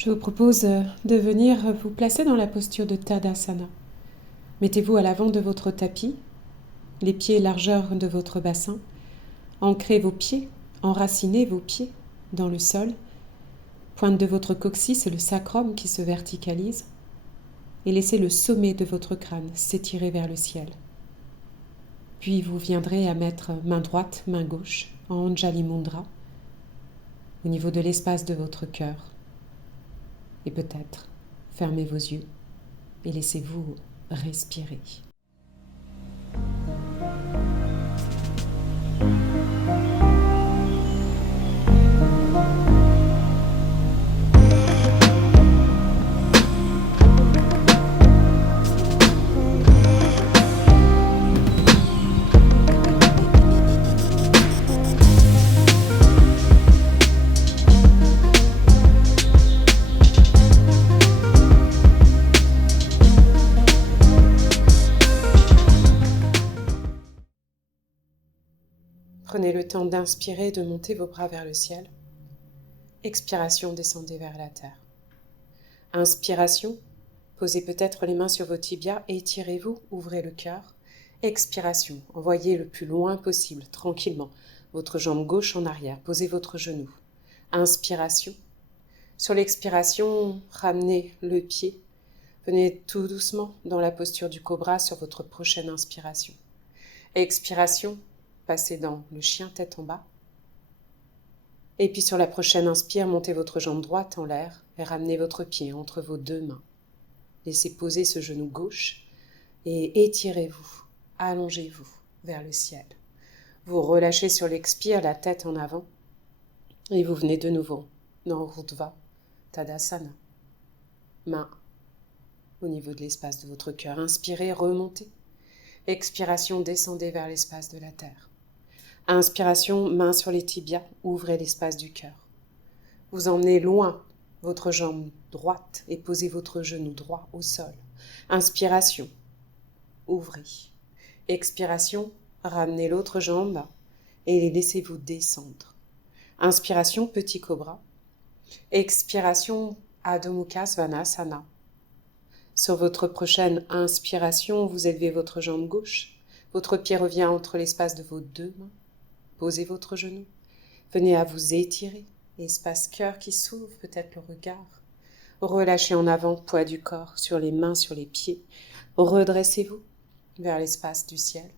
Je vous propose de venir vous placer dans la posture de Tadasana. Mettez-vous à l'avant de votre tapis, les pieds largeur de votre bassin. Ancrez vos pieds, enracinez vos pieds dans le sol. Pointe de votre coccyx et le sacrum qui se verticalise. Et laissez le sommet de votre crâne s'étirer vers le ciel. Puis vous viendrez à mettre main droite, main gauche, en Anjali Mudra, au niveau de l'espace de votre cœur. Et peut-être fermez vos yeux et laissez-vous respirer. Prenez le temps d'inspirer, de monter vos bras vers le ciel. Expiration, descendez vers la terre. Inspiration, posez peut-être les mains sur vos tibias, étirez-vous, ouvrez le cœur. Expiration, envoyez le plus loin possible, tranquillement, votre jambe gauche en arrière, posez votre genou. Inspiration. Sur l'expiration, ramenez le pied. Venez tout doucement dans la posture du cobra sur votre prochaine inspiration. Expiration. Passez dans le chien tête en bas. Et puis sur la prochaine inspire, montez votre jambe droite en l'air et ramenez votre pied entre vos deux mains. Laissez poser ce genou gauche et étirez-vous, allongez-vous vers le ciel. Vous relâchez sur l'expire la tête en avant et vous venez de nouveau dans Urdhva Tadasana. Main au niveau de l'espace de votre cœur. Inspirez, remontez. Expiration, descendez vers l'espace de la terre. Inspiration, main sur les tibias, ouvrez l'espace du cœur. Vous emmenez loin votre jambe droite et posez votre genou droit au sol. Inspiration, ouvrez. Expiration, ramenez l'autre jambe et laissez-vous descendre. Inspiration, petit cobra. Expiration, Adho Mukha Svanasana. Sur votre prochaine inspiration, vous élevez votre jambe gauche. Votre pied revient entre l'espace de vos deux mains. Posez votre genou. Venez à vous étirer. Espace cœur qui s'ouvre, peut-être le regard. Relâchez en avant, poids du corps, sur les mains, sur les pieds. Redressez-vous vers l'espace du ciel.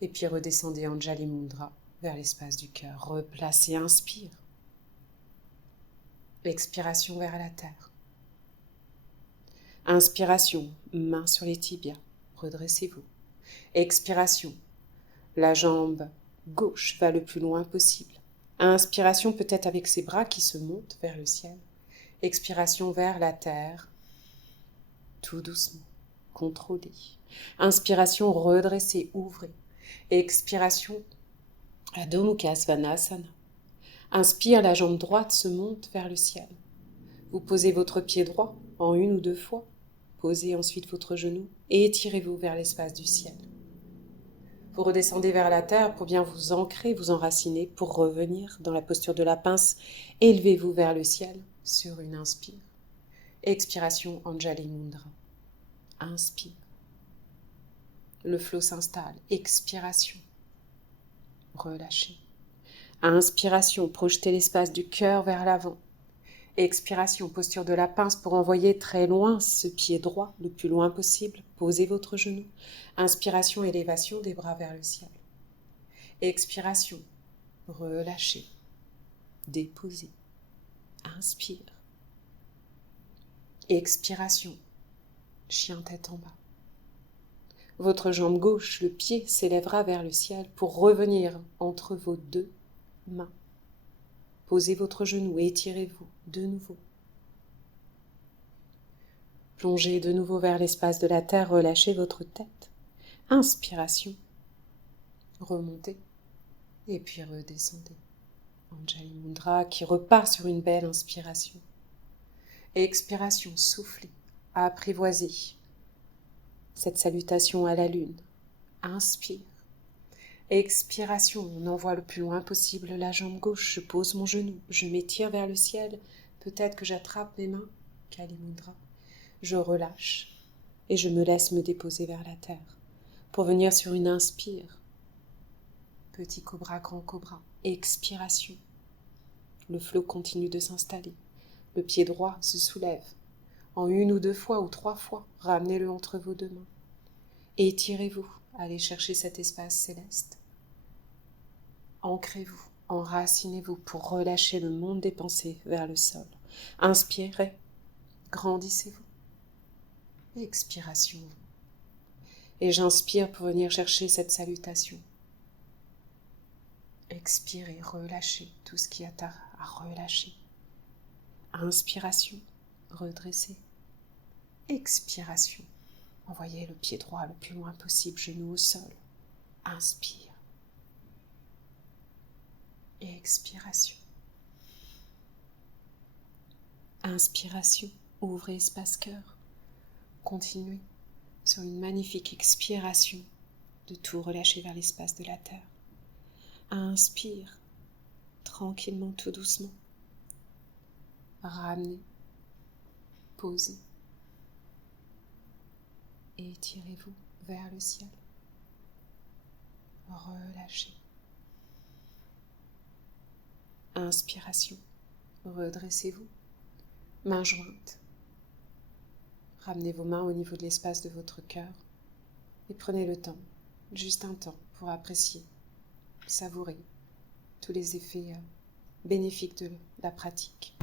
Et puis redescendez en Anjali Mudra vers l'espace du cœur. Replacez, inspire. Expiration vers la terre. Inspiration, main sur les tibias. Redressez-vous. Expiration, la jambe gauche va le plus loin possible. Inspiration peut-être avec ses bras qui se montent vers le ciel. Expiration vers la terre, tout doucement, contrôlé. Inspiration, redressez, ouvrez. Expiration, Adho Mukha Svanasana. Inspire, la jambe droite se monte vers le ciel. Vous posez votre pied droit en une ou deux fois. Posez ensuite votre genou et étirez-vous vers l'espace du ciel. Vous redescendez vers la terre pour bien vous ancrer, vous enraciner, pour revenir dans la posture de la pince. Élevez-vous vers le ciel sur une inspire. Expiration, Anjali Mudra. Inspire. Le flot s'installe. Expiration. Relâchez. Inspiration, projetez l'espace du cœur vers l'avant. Expiration, posture de la pince pour envoyer très loin ce pied droit, le plus loin possible. Posez votre genou. Inspiration, élévation des bras vers le ciel. Expiration, relâchez. Déposez. Inspire. Expiration, chien tête en bas. Votre jambe gauche, le pied, s'élèvera vers le ciel pour revenir entre vos deux mains. Posez votre genou et étirez-vous de nouveau. Plongez de nouveau vers l'espace de la terre, relâchez votre tête. Inspiration. Remontez et puis redescendez. Anjali Mudra qui repart sur une belle inspiration. Expiration, soufflez, apprivoisez cette salutation à la lune. Inspire. Expiration, on envoie le plus loin possible la jambe gauche, je pose mon genou, je m'étire vers le ciel, peut-être que j'attrape mes mains, Kali Mudra. Je relâche et je me laisse me déposer vers la terre pour venir sur une inspire. Petit cobra, grand cobra, expiration. Le flot continue de s'installer. Le pied droit se soulève. En 1 ou 2 fois ou 3 fois, ramenez-le entre vos 2 mains. Et étirez-vous, allez chercher cet espace céleste. Ancrez-vous, enracinez-vous pour relâcher le monde des pensées vers le sol. Inspirez, grandissez-vous. Expiration. Et j'inspire pour venir chercher cette salutation. Expirez, relâchez tout ce qui est à relâcher. Inspiration, redressez. Expiration, envoyez le pied droit le plus loin possible, genou au sol. Inspire. Expiration. Inspiration, ouvrez espace cœur. Continuez sur une magnifique expiration de tout relâcher vers l'espace de la terre. Inspire, tranquillement, tout doucement. Ramenez, posez et étirez-vous vers le ciel. Relâchez. Inspiration, redressez-vous, mains jointes. Ramenez vos mains au niveau de l'espace de votre cœur et prenez le temps, juste un temps, pour apprécier, savourer tous les effets bénéfiques de la pratique.